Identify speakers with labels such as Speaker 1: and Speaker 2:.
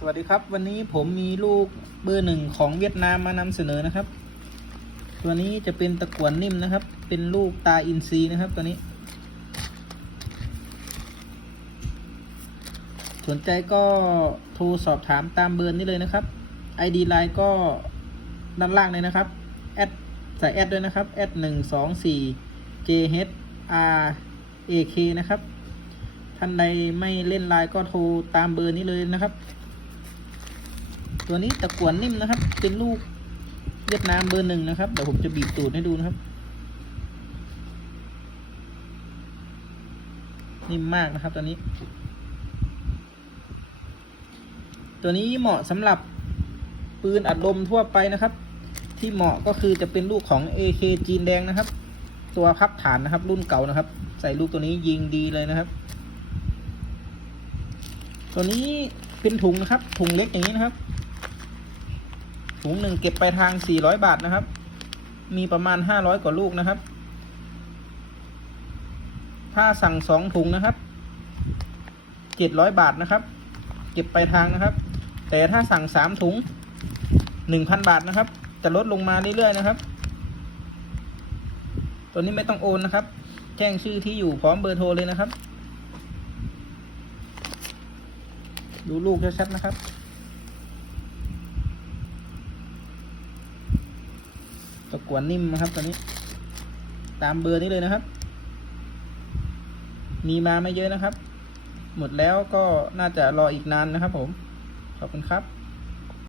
Speaker 1: สวัสดีครับ วันนี้ผมมีลูกเบอร์หนึ่งของเวียดนามมานำเสนอนะครับ ตัวนี้จะเป็นตะกวนนิ่มนะครับ เป็นลูกตาอินทรีนะครับ ตัวนี้ สนใจก็โทรสอบถามตามเบอร์นี้เลยนะครับ ID ไลน์ก็ด้านล่างเลยนะครับแอดใส่แอดด้วยนะครับแอดหนึ่งสองสี่ JH R A K นะครับท่านใดไม่เล่นไลน์ก็โทรตามเบอร์นี้เลยนะครับ ตัวนี้ตะกวนนิ่มนะครับ เป็นลูกเวียดนามเบอร์หนึ่งนะครับเดี๋ยวผมจะบีบตูดให้ดูนะครับ นิ่มมากนะครับตัวนี้ ตัวนี้เหมาะสำหรับปืนอัดลมทั่วไปนะครับ ที่เหมาะก็คือจะเป็นลูกของ AK จีนแดงนะครับ ตัวพับฐานนะครับ รุ่นเก่านะครับ ใส่ลูกตัวนี้ยิงดีเลยนะครับ ตัวนี้เป็นถุงนะครับ ถุงเล็กอย่างนี้นะครับ ถุงหนึ่งเก็บไปทาง 400 บาทนะครับ มีประมาณ 500 กว่าลูกนะครับ ถ้าสั่งสองถุงนะครับ 700 บาทนะครับ เก็บไปทางนะครับ แต่ถ้าสั่งสามถุง 1,000 บาทนะครับ จะลดลงมาเรื่อยๆนะครับ ตัวนี้ไม่ต้องโอนนะครับ แจ้งชื่อที่อยู่พร้อมเบอร์โทรเลยนะครับ ดูลูกชัดๆนะครับ ตะกวนนิ่มนะครับตอนนี้ ตามเบอร์นี้เลยนะครับ มีมาไม่เยอะนะครับ หมดแล้วก็น่าจะรออีกนานนะครับผม ขอบคุณครับ